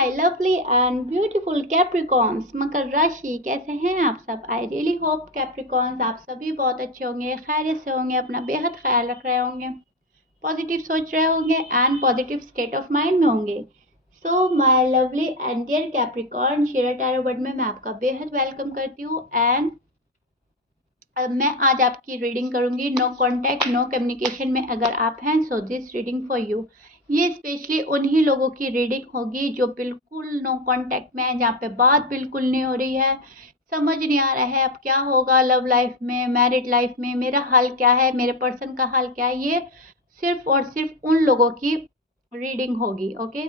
My lovely and beautiful Capricorns, मकर राशि, कैसे हैं आप सब। आई रियली होप कैप्रिकॉर्न्स आप सभी बहुत अच्छे होंगे, खैरियत से होंगे, अपना बेहद ख्याल रख रहे होंगे, पॉजिटिव सोच रहे होंगे and positive state of mind में होंगे। So my lovely and dear Capricorn, share tarot word में मैं आपका बेहद वेलकम करती हूँ। एंड मैं आज आपकी रीडिंग करूंगी नो कॉन्टैक्ट नो कम्युनिकेशन में। अगर आप हैं so this reading for you. ये स्पेशली उन्हीं लोगों की रीडिंग होगी जो बिल्कुल नो कांटेक्ट में है, जहाँ पे बात बिल्कुल नहीं हो रही है, समझ नहीं आ रहा है अब क्या होगा लव लाइफ में, मैरिड लाइफ में, मेरा हाल क्या है, मेरे पर्सन का हाल क्या है। ये सिर्फ और सिर्फ उन लोगों की रीडिंग होगी। Okay,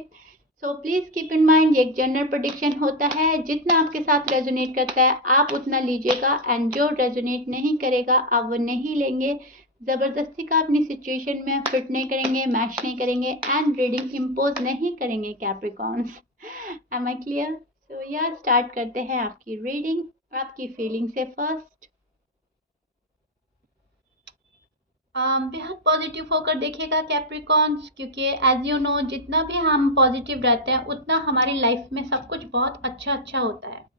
so please keep in mind ये एक जनरल प्रेडिक्शन होता है, जितना आपके साथ रेजोनेट करता है आप उतना लीजिएगा, एंड जो रेजोनेट नहीं करेगा आप वो नहीं लेंगे। ज़बरदस्ती का अपनी सिचुएशन में फिट नहीं करेंगे, मैच नहीं करेंगे एंड रीडिंग इम्पोज नहीं करेंगे Capricorns. Am I clear? So या स्टार्ट करते हैं आपकी रीडिंग आपकी फीलिंग से फर्स्ट। बेहद पॉजिटिव होकर देखिएगा कैप्रिकॉर्न्स, क्योंकि एज यू नो जितना भी हम पॉजिटिव रहते हैं उतना हमारी लाइफ में सब कुछ बहुत अच्छा अच्छा होता है।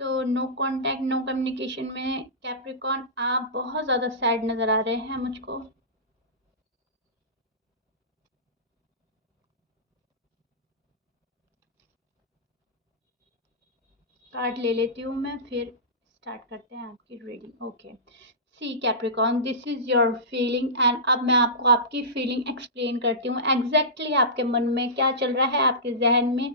So no contact no communication में कैप्रिकॉर्न आप बहुत ज़्यादा सैड नज़र आ रहे हैं मुझको। कार्ड ले लेती हूँ मैं, फिर स्टार्ट करते हैं आपकी reading. Okay, see Capricorn, this is your feeling and अब मैं आपको आपकी फीलिंग एक्सप्लेन करती हूँ एग्जैक्टली आपके मन में क्या चल रहा है, आपके जहन में,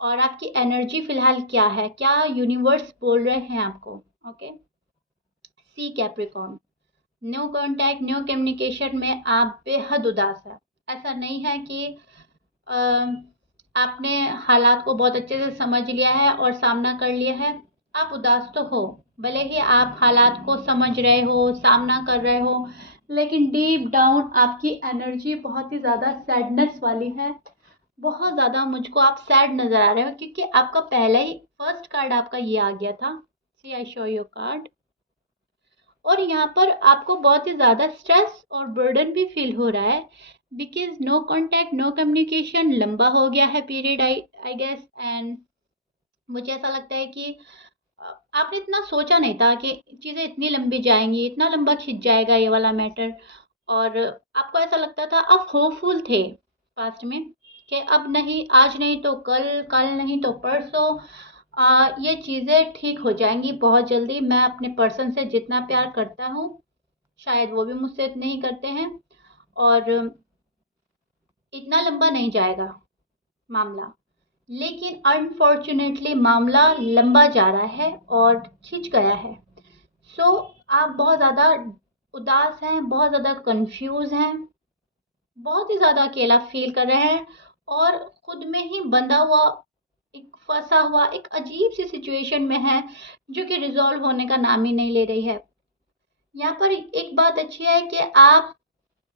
और आपकी एनर्जी फिलहाल क्या है, क्या यूनिवर्स बोल रहे हैं आपको। Okay, see Capricorn, no contact no communication में आप बेहद उदास है। ऐसा नहीं है कि अ, आपने हालात को बहुत अच्छे से समझ लिया है और सामना कर लिया है। आप उदास तो हो, भले ही आप हालात को समझ रहे हो, सामना कर रहे हो, लेकिन डीप डाउन आपकी एनर्जी बहुत ही ज़्यादा सैडनेस वाली है। बहुत ज़्यादा मुझको आप सैड नज़र आ रहे हो, क्योंकि आपका पहले ही फर्स्ट कार्ड आपका ये आ गया था। सी आई शो योर कार्ड, और यहाँ पर आपको बहुत ही ज़्यादा स्ट्रेस और बर्डन भी फील हो रहा है, because no contact no communication लंबा हो गया है पीरियड, आई गेस। एंड मुझे ऐसा लगता है कि आपने इतना सोचा नहीं था कि चीज़ें इतनी लंबी जाएंगी, इतना लंबा खिंच जाएगा ये वाला मैटर। और आपको ऐसा लगता था, आप होपफुल थे पास्ट में कि अब नहीं, आज नहीं तो कल, कल नहीं तो परसों ये चीज़ें ठीक हो जाएंगी बहुत जल्दी। मैं अपने पर्सन से जितना प्यार करता हूँ शायद वो भी मुझसे इतने ही करते हैं, और इतना लंबा नहीं जाएगा मामला। लेकिन अनफॉर्चुनेटली मामला लंबा जा रहा है और खिंच गया है। सो आप बहुत ज़्यादा उदास हैं, बहुत ज़्यादा कंफ्यूज हैं, बहुत ही ज़्यादा अकेला फील कर रहे हैं, और खुद में ही बंधा हुआ, एक फंसा हुआ, एक अजीब सी सिचुएशन में है जो कि रिजॉल्व होने का नाम ही नहीं ले रही है। यहाँ पर एक बात अच्छी है कि आप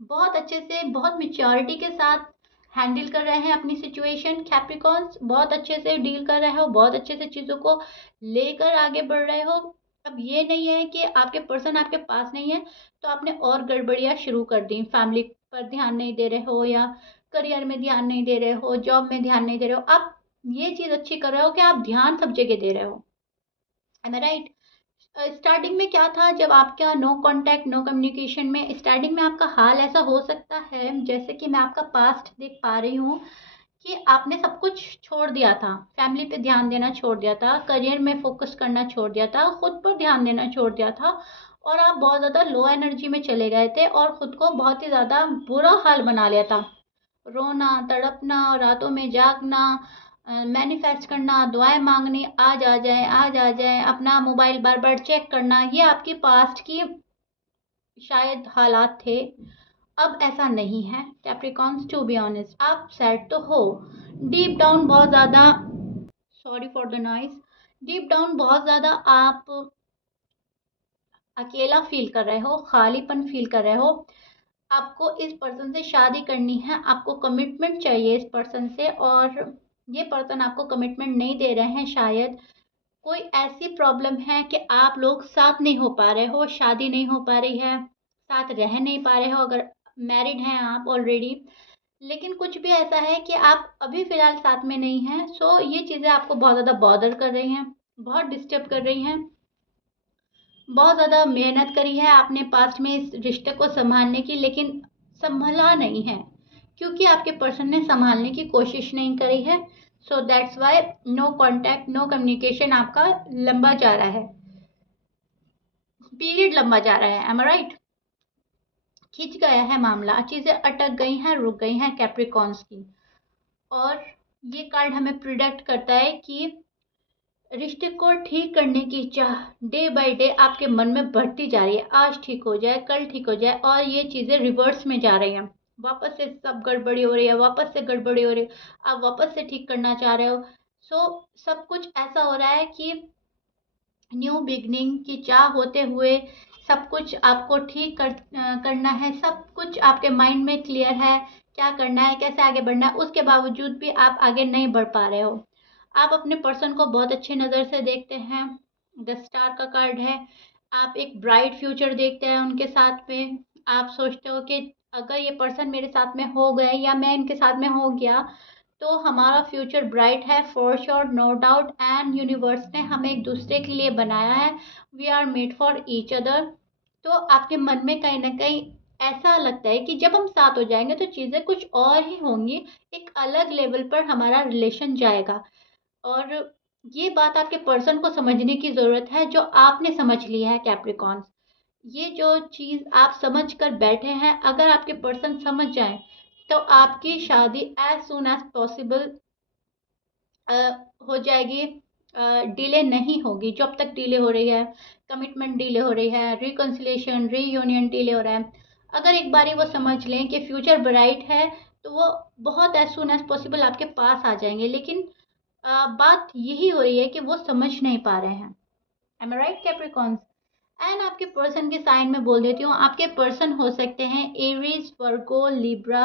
बहुत अच्छे से, बहुत मेच्योरिटी के साथ हैंडल कर रहे हैं अपनी सिचुएशन। कैप्रिकॉर्न्स बहुत अच्छे से डील कर रहे हो, बहुत अच्छे से चीज़ों को लेकर आगे बढ़ रहे हो। अब ये नहीं है कि आपके पर्सन आपके पास नहीं है तो आपने और गड़बड़ियाँ शुरू कर दी, फैमिली पर ध्यान नहीं दे रहे हो, या करियर में ध्यान नहीं दे रहे हो, जॉब में ध्यान नहीं दे रहे हो। आप ये चीज़ अच्छी कर रहे हो कि आप ध्यान सब जगह दे रहे हो। M I right? स्टार्टिंग में क्या था, जब आपका नो कांटेक्ट नो कम्युनिकेशन में, स्टार्टिंग में आपका हाल ऐसा हो सकता है, जैसे कि मैं आपका पास्ट देख पा रही हूँ, कि आपने सब कुछ छोड़ दिया था, फैमिली पे ध्यान देना छोड़ दिया था, करियर में फोकस करना छोड़ दिया था, खुद पर ध्यान देना छोड़ दिया था, और आप बहुत ज़्यादा लो एनर्जी में चले गए थे और खुद को बहुत ही ज़्यादा बुरा हाल बना लिया था। रोना, तड़पना, रातों में जागना, मैनिफेस्ट करना, दुआएं मांगनी, आज आ जाए, आज आ जाए, अपना मोबाइल बार बार चेक करना, ये आपकी पास्ट की शायद हालात थे। अब ऐसा नहीं है कैप्रिकॉर्न्स, टू बी ऑनेस्ट आप सैड तो हो, डीप डाउन बहुत ज़्यादा, sorry for the noise, deep down बहुत ज़्यादा आप अकेला फील कर रहे हो, खालीपन फील कर रहे हो। आपको इस पर्सन से शादी करनी है, आपको कमिटमेंट चाहिए इस पर्सन से, और ये पर्सन आपको कमिटमेंट नहीं दे रहे हैं। शायद कोई ऐसी प्रॉब्लम है कि आप लोग साथ नहीं हो पा रहे हो, शादी नहीं हो पा रही है, साथ रह नहीं पा रहे हो, अगर मैरिड हैं आप ऑलरेडी, लेकिन कुछ भी ऐसा है कि आप अभी फ़िलहाल साथ में नहीं हैं, सो ये चीज़ें आपको बहुत ज़्यादा बॉदर कर रही हैं, बहुत डिस्टर्ब कर रही हैं। बहुत ज़्यादा मेहनत करी है आपने पास्ट में इस रिश्ते को सँभालने की, लेकिन सँभला नहीं है, क्योंकि आपके पर्सन ने सँभालने की कोशिश नहीं करी है। So that's why no contact, no communication आपका लंबा जा रहा है, पीरियड लंबा जा रहा है। M I right? खिंच गया है मामला, चीज़ें अटक गई हैं, रुक गई हैं कैप्रिकॉर्न्स की। और ये कार्ड हमें प्रिडिक्ट करता है कि रिश्ते को ठीक करने की चाह डे बाय डे आपके मन में बढ़ती जा रही है। आज ठीक हो जाए, कल ठीक हो जाए, और ये चीज़ें रिवर्स में जा रही हैं। वापस से सब गड़बड़ी हो रही है, वापस से गड़बड़ी हो रही है, आप वापस से ठीक करना चाह रहे हो। सब कुछ ऐसा हो रहा है कि न्यू बिगनिंग की चाह होते हुए सब कुछ आपको ठीक करना है, सब कुछ आपके माइंड में क्लियर है, क्या करना है, कैसे आगे बढ़ना है, उसके बावजूद भी आप आगे नहीं बढ़ पा रहे हो। आप अपने पर्सन को बहुत अच्छी नज़र से देखते हैं, द स्टार का कार्ड है। आप एक ब्राइट फ्यूचर देखते हैं उनके साथ में। आप सोचते हो कि अगर ये पर्सन मेरे साथ में हो गए या मैं इनके साथ में हो गया तो हमारा फ्यूचर ब्राइट है, for sure, no doubt. And universe ने हमें एक दूसरे के लिए बनाया है, we are made for each other. तो आपके मन में कहीं ना कहीं ऐसा लगता है कि जब हम साथ हो जाएंगे तो चीज़ें कुछ और ही होंगी, एक अलग लेवल पर हमारा रिलेशन जाएगा। और ये बात आपके पर्सन को समझने की ज़रूरत है, जो आपने समझ लिया है कैप्रिकॉर्न। ये जो चीज़ आप समझ कर बैठे हैं, अगर आपके पर्सन समझ जाएं तो आपकी शादी एज सुन एज पॉसिबल हो जाएगी। डिले नहीं होगी, जो अब तक डिले हो रही है, कमिटमेंट डिले हो रही है, रिकन्सिलेशन रीयूनियन डिले हो रहा है। अगर एक बारी वो समझ लें कि फ्यूचर ब्राइट है तो वो बहुत एज सुन एज पॉसिबल आपके पास आ जाएंगे। लेकिन बात यही हो रही है कि वो समझ नहीं पा रहे हैं। Am I right Capricorns? And आपके पर्सन के साइन में बोल देती हूँ, आपके पर्सन हो सकते हैं Aries, Virgo, Libra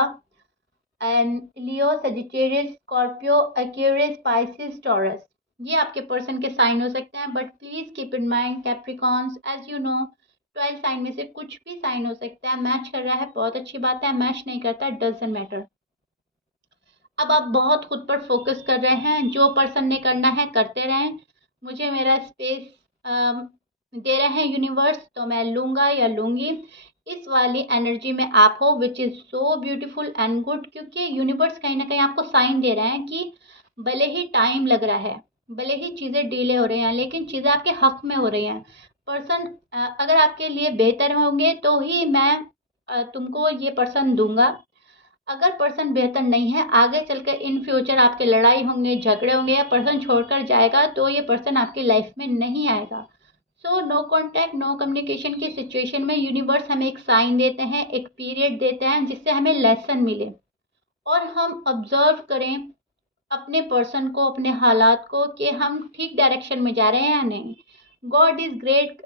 and Leo, Sagittarius, Scorpio, Aquarius, Pisces, Taurus. ये आपके पर्सन के साइन हो सकते हैं, but please keep in mind Capricorns, as you know 12 sign में से कुछ भी साइन हो सकता है। मैच कर रहा है बहुत अच्छी बात है, मैच नहीं करता डजंट मैटर। अब आप बहुत खुद पर फोकस कर रहे हैं, जो पर्सन ने करना है करते रहें। मुझे मेरा स्पेस दे रहे हैं यूनिवर्स, तो मैं लूँगा या लूँगी। इस वाली एनर्जी में आप हो, which is so beautiful and good, क्योंकि यूनिवर्स कहीं ना कहीं आपको साइन दे रहे हैं कि भले ही टाइम लग रहा है, भले ही चीज़ें डिले हो रही हैं, लेकिन चीज़ें आपके हक में हो रही हैं। पर्सन अगर आपके लिए बेहतर होंगे तो ही मैं तुमको ये पर्सन दूंगा। अगर पर्सन बेहतर नहीं है, आगे चलकर इन फ्यूचर आपके लड़ाई होंगे, झगड़े होंगे, या पर्सन छोड़कर जाएगा, तो ये पर्सन आपकी लाइफ में नहीं आएगा। So no contact, no communication की सिचुएशन में यूनिवर्स हमें एक साइन देते हैं, एक पीरियड देते हैं, जिससे हमें लेसन मिले और हम ऑब्जर्व करें अपने पर्सन को, अपने हालात को, कि हम ठीक डायरेक्शन में जा रहे हैं या नहीं। गॉड इज ग्रेट,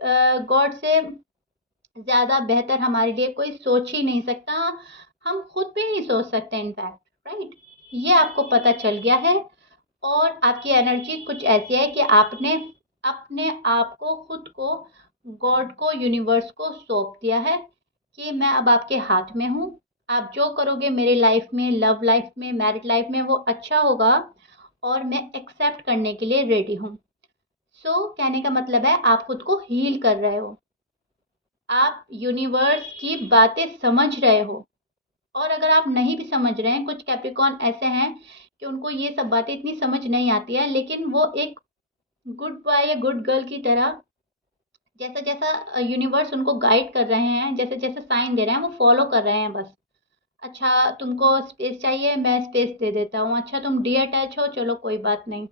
गॉड से ज़्यादा बेहतर हमारे लिए कोई सोच ही नहीं सकता। हम खुद भी नहीं सोच सकते इनफैक्ट, राइट? ये आपको पता चल गया है। और आपकी एनर्जी कुछ ऐसी है कि आपने अपने आप को, खुद को, गॉड को, यूनिवर्स को सौंप दिया है कि मैं अब आपके हाथ में हूँ। आप जो करोगे मेरे लाइफ में, लव लाइफ में, मैरिड लाइफ में, वो अच्छा होगा और मैं एक्सेप्ट करने के लिए रेडी हूँ। कहने का मतलब है आप खुद को हील कर रहे हो, आप यूनिवर्स की बातें समझ रहे हो। और अगर आप नहीं भी समझ रहे हैं, कुछ कैप्रिकॉर्न ऐसे हैं कि उनको ये सब बातें इतनी समझ नहीं आती है, लेकिन वो एक गुड बॉय या गुड गर्ल की तरह, जैसा जैसा यूनिवर्स उनको गाइड कर रहे हैं, जैसे जैसे साइन दे रहे हैं, वो फॉलो कर रहे हैं बस। अच्छा तुमको स्पेस चाहिए, मैं स्पेस दे देता हूँ। अच्छा तुम डी अटैच हो, चलो कोई बात नहीं,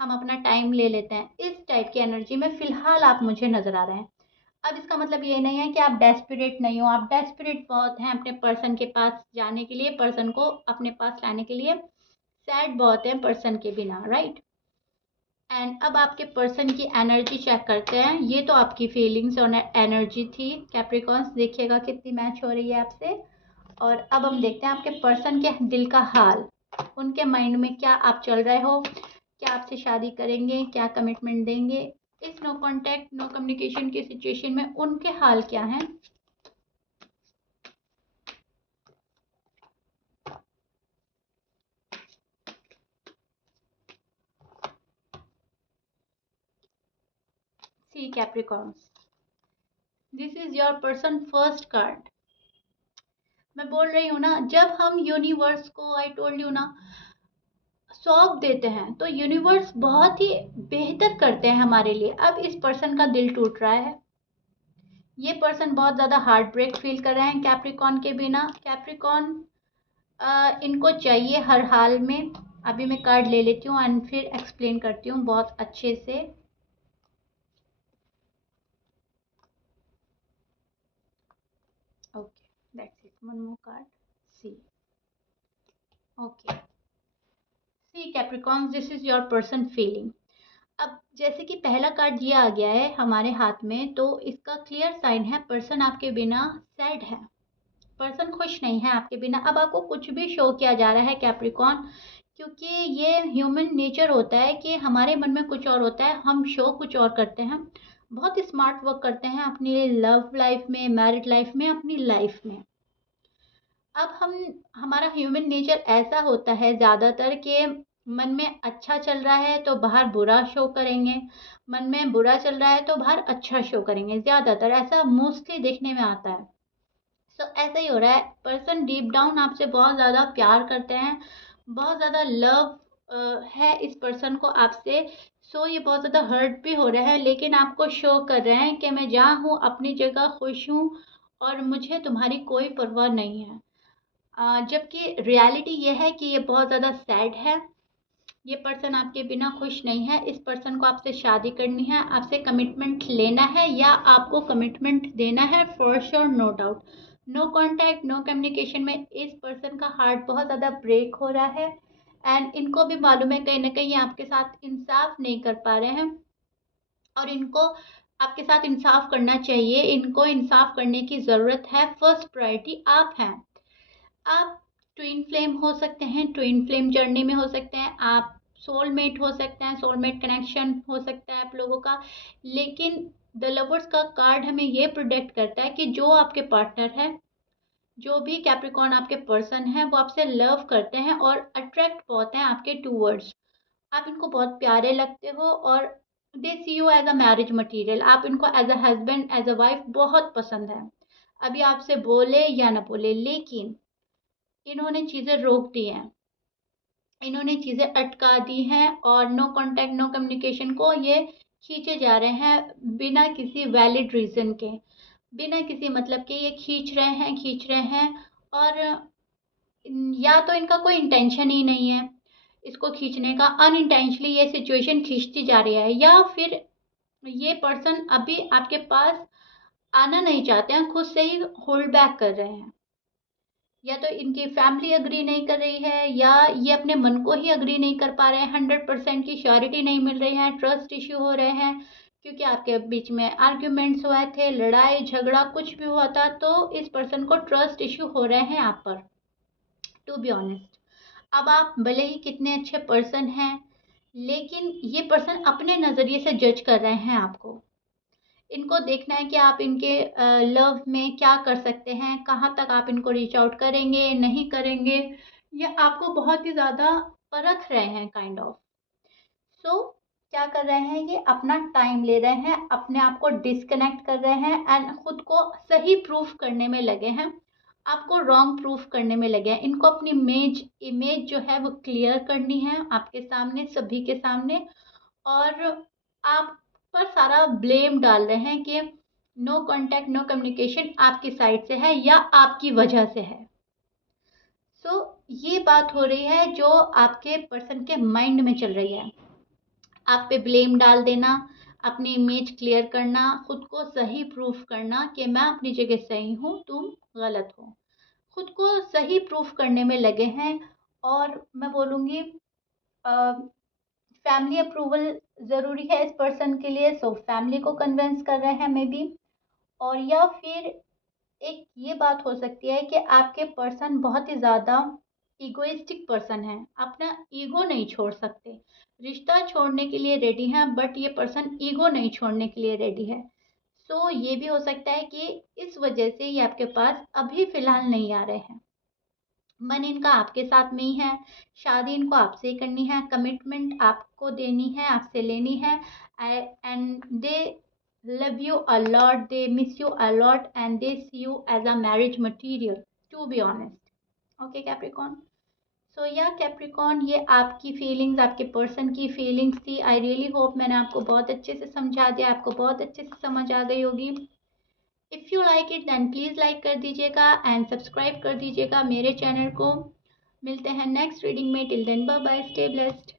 हम अपना टाइम ले लेते हैं। इस टाइप की एनर्जी में फ़िलहाल आप मुझे नज़र आ रहे हैं। अब इसका मतलब ये नहीं है कि आप डेस्परेट नहीं हो, आप डेस्परेट बहुत हैं अपने पर्सन के पास जाने के लिए, पर्सन को अपने पास लाने के लिए। सैड बहुत हैं पर्सन के बिना, राइट? एंड अब आपके पर्सन की एनर्जी चेक करते हैं। ये तो आपकी फीलिंग्स और एनर्जी थी कैप्रिकॉर्न्स, देखिएगा कितनी मैच हो रही है आपसे। और अब हम देखते हैं आपके पर्सन के दिल का हाल, उनके माइंड में क्या आप चल रहे हो, क्या आपसे शादी करेंगे, क्या कमिटमेंट देंगे। इस नो कॉन्टैक्ट, नो कम्युनिकेशन की सिचुएशन में उनके हाल क्या हैं। See Capricorns, this is your person first card. मैं बोल रही हूँ ना, जब हम यूनिवर्स को, आई टोल्ड यू ना, सौंप देते हैं तो यूनिवर्स बहुत ही बेहतर करते हैं हमारे लिए। अब इस पर्सन का दिल टूट रहा है, ये पर्सन बहुत ज़्यादा हार्ट ब्रेक फील कर रहे हैं कैप्रिकॉन के बिना। कैप्रिकॉन इनको चाहिए हर हाल में। अभी मैं कार्ड ले लेती हूँ एंड फिर एक्सप्लेन करती हूँ बहुत अच्छे से। Okay, that's it, one more card, see. Okay, see Capricorn, this is your person feeling. अब जैसे कि पहला कार्ड ये आ गया है हमारे हाथ में, तो इसका क्लियर साइन है पर्सन आपके बिना सैड है, पर्सन खुश नहीं है आपके बिना। अब आपको कुछ भी शो किया जा रहा है कैप्रिकॉन, क्योंकि ये ह्यूमन नेचर होता है कि हमारे मन में कुछ और होता है, हम शो कुछ और करते हैं। बहुत स्मार्ट वर्क करते हैं अपनी लव लाइफ में, मैरिड लाइफ में, अपनी लाइफ में। अब हमारा ह्यूमन नेचर ऐसा होता है ज़्यादातर कि मन में अच्छा चल रहा है तो बाहर बुरा शो करेंगे, मन में बुरा चल रहा है तो बाहर अच्छा शो करेंगे, ज़्यादातर ऐसा मोस्टली देखने में आता है। सो ऐसा ही हो रहा है, पर्सन डीप डाउन आपसे बहुत ज़्यादा प्यार करते हैं, बहुत ज़्यादा लव है इस पर्सन को आपसे। सो ये बहुत ज़्यादा हर्ट भी हो रहा है, लेकिन आपको शो कर रहे हैं कि मैं जहाँ हूँ अपनी जगह खुश हूँ और मुझे तुम्हारी कोई परवाह नहीं है। जबकि रियलिटी ये है कि ये बहुत ज़्यादा सैड है, ये पर्सन आपके बिना खुश नहीं है। इस पर्सन को आपसे शादी करनी है, आपसे कमिटमेंट लेना है या आपको कमिटमेंट देना है, for sure, no doubt. No contact, no communication में इस पर्सन का हार्ट बहुत ज़्यादा ब्रेक हो रहा है एंड इनको भी मालूम है कहीं ना कहीं ये आपके साथ इंसाफ नहीं कर पा रहे हैं और इनको आपके साथ इंसाफ करना चाहिए। इनको इंसाफ करने की ज़रूरत है, फर्स्ट प्रायोरिटी आप हैं। आप ट्विन फ्लेम हो सकते हैं, ट्विन फ्लेम जर्नी में हो सकते हैं, आप सोलमेट हो सकते हैं, सोलमेट कनेक्शन हो सकता है आप लोगों का। लेकिन द लवर्स का कार्ड हमें ये प्रोटेक्ट करता है कि जो आपके पार्टनर है, जो भी कैप्रिकॉर्न आपके पर्सन है, वो आपसे लव करते हैं और अट्रैक्ट बहुत हैं आपके टूवर्ड्स। आप इनको बहुत प्यारे लगते हो और they see you as a marriage material. आप इनको as a husband, as a wife बहुत पसंद है। अभी आपसे बोले या ना बोले, लेकिन इन्होंने चीज़ें रोक दी हैं, इन्होंने चीज़ें अटका दी हैं और नो कांटेक्ट, नो कम्युनिकेशन को ये खींचे जा रहे हैं बिना किसी वैलिड रीज़न के, बिना किसी मतलब के ये खींच रहे हैं। और या तो इनका कोई इंटेंशन ही नहीं है इसको खींचने का, अनइंटेंशनली ये सिचुएशन खींचती जा रही है, या फिर ये पर्सन अभी आपके पास आना नहीं चाहते हैं, खुद से ही होल्ड बैक कर रहे हैं। या तो इनकी फैमिली अग्री नहीं कर रही है या ये अपने मन को ही अग्री नहीं कर पा रहे हैं, 100% की श्योरिटी नहीं मिल रही है, ट्रस्ट इश्यू हो रहे हैं क्योंकि आपके बीच में आर्ग्यूमेंट्स हुए थे, लड़ाई झगड़ा कुछ भी हुआ था, तो इस पर्सन को ट्रस्ट इश्यू हो रहे हैं आप पर, टू बी ऑनेस्ट। अब आप भले ही कितने अच्छे पर्सन हैं, लेकिन ये पर्सन अपने नज़रिए से जज कर रहे हैं आपको। इनको देखना है कि आप इनके लव में क्या कर सकते हैं, कहाँ तक आप इनको रीच आउट करेंगे, नहीं करेंगे, ये आपको बहुत ही ज़्यादा परख रहे हैं काइंड ऑफ। सो क्या कर रहे हैं, ये अपना टाइम ले रहे हैं, अपने आप को डिस्कनेक्ट कर रहे हैं एंड खुद को सही प्रूफ करने में लगे हैं, आपको रॉन्ग प्रूफ करने में लगे हैं। इनको अपनी इमेज जो है वो क्लियर करनी है आपके सामने, सभी के सामने, और आप पर सारा ब्लेम डाल रहे हैं कि नो कांटेक्ट, नो कम्युनिकेशन आपकी साइड से है या आपकी वजह से है। सो ये बात हो रही है जो आपके पर्सन के माइंड में चल रही है, आप पे ब्लेम डाल देना, अपनी इमेज क्लियर करना, खुद को सही प्रूफ करना कि मैं अपनी जगह सही हूँ, तुम गलत हो, खुद को सही प्रूफ करने में लगे हैं। और मैं बोलूँगी फैमिली अप्रूवल ज़रूरी है इस पर्सन के लिए, सो फैमिली को कन्विंस कर रहे हैं मे बी। और या फिर एक ये बात हो सकती है कि आपके पर्सन बहुत ही ज़्यादा इगोइस्टिक पर्सन है, अपना ईगो नहीं छोड़ सकते, रिश्ता छोड़ने के लिए रेडी हैं बट ये पर्सन ईगो नहीं छोड़ने के लिए रेडी है। सो ये भी हो सकता है कि इस वजह से ये आपके पास अभी फ़िलहाल नहीं आ रहे हैं। मन इनका आपके साथ में ही है, शादी इनको आपसे ही करनी है, कमिटमेंट आपको देनी है, आपसे लेनी है, and they love you a lot, they miss you a lot, and they see you as a marriage material, to be honest. Okay, Capricorn. सो या कैप्रिकॉन, ये आपकी फीलिंग्स, आपके पर्सन की फीलिंग्स थी। आई रियली होप मैंने आपको बहुत अच्छे से समझा दिया, आपको बहुत अच्छे से समझ आ गई होगी। If you like it then please like कर दीजिएगा एंड सब्सक्राइब कर दीजिएगा मेरे चैनल को। मिलते हैं नेक्स्ट रीडिंग में। Till then bye bye, stay blessed.